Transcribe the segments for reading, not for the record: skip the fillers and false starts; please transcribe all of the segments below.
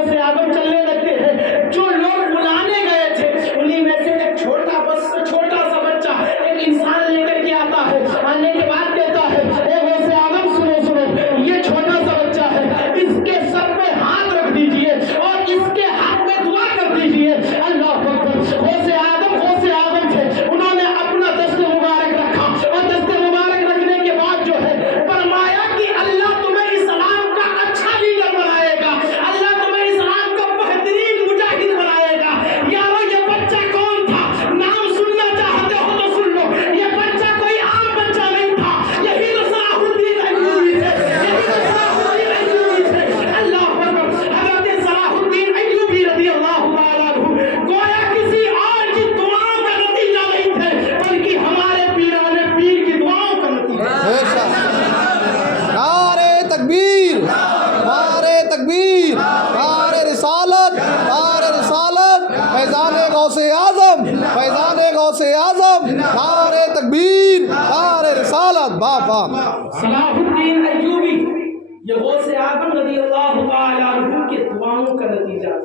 غوث اعظم چلنے لگتے ہیں. جو لوگ بلانے گئے تھے انہیں میں سے ایک چھوٹا سا بچہ ایک انسان لے کر کے آتا ہے. آنے کے بعد کہتا ہے اے غوث اعظم سنو یہ چھوٹا سا بچہ ہے, اس کے سر پہ ہاتھ رکھ دیجئے اور اس کے ہاتھ میں دعا کر دیجئے. اللہ اکبر. غوث اعظم تھے, انہوں نے اپنا دست مبارک رکھا اور دست مبارک رکھنے کے بعد جو ہے فرمایا کہ اللہ تمہیں اسلام کا اچھا لیڈر بنائے گا, اللہ تمہیں اسلام کا بہترین مجاہد بنائے گا. یارو یہ بچہ کون تھا؟ نام سننا چاہتے ہو تو سن لو. یہ بچہ کوئی عام بچہ نہیں تھا, یہی تو صلاح الدین ایوبی تھے, یہی تو صلاح الدین ایوبی تھے. اللہ اکبر. حضرت صلاح الدین ایوبی رضی اللہ تعالیٰ عنہ گویا کسی اور کی دعاؤں کا نتیجہ نہیں تھے بلکہ ہمارے پیران پیر کی دعاؤں کا نتیجہ. نعرے تکبیر, نعرے تکبیر, نعرے رسالت, نعرے رسالت, فیضان غوث اعظم, فیضان غوث اعظم, نعرے تکبیر, نعرے رسالت. بابا صلاح الدین ایوبی یہ غوث اعظم رضی اللہ تعالیٰ عنہ کے دعاؤں کا نتیجہ ہے.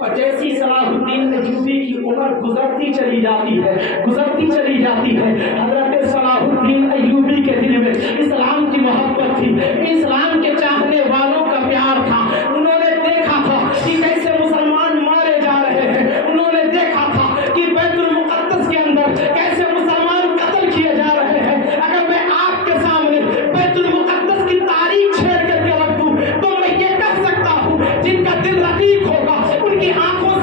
اور جیسی صلاح الدین ایوبی کی عمر گزرتی چلی جاتی ہے حضرت صلاح الدین ایوبی کے دل میں اسلام کی محبت تھی, اسلام کے چاہنے والوں کا پیار تھا. انہوں نے دیکھا تھا کہ کیسے مسلمان مارے جا رہے ہیں, انہوں نے دیکھا تھا کہ بیت المقدس کے اندر کیسے مسلمان قتل کیے جا رہے ہیں. اگر میں آپ کے سامنے بیت المقدس کی تاریخ چھیڑ کر کے رکھ دوں تو میں یہ کہہ سکتا ہوں جن کا دل رقیق ہوگا ان کی آنکھوں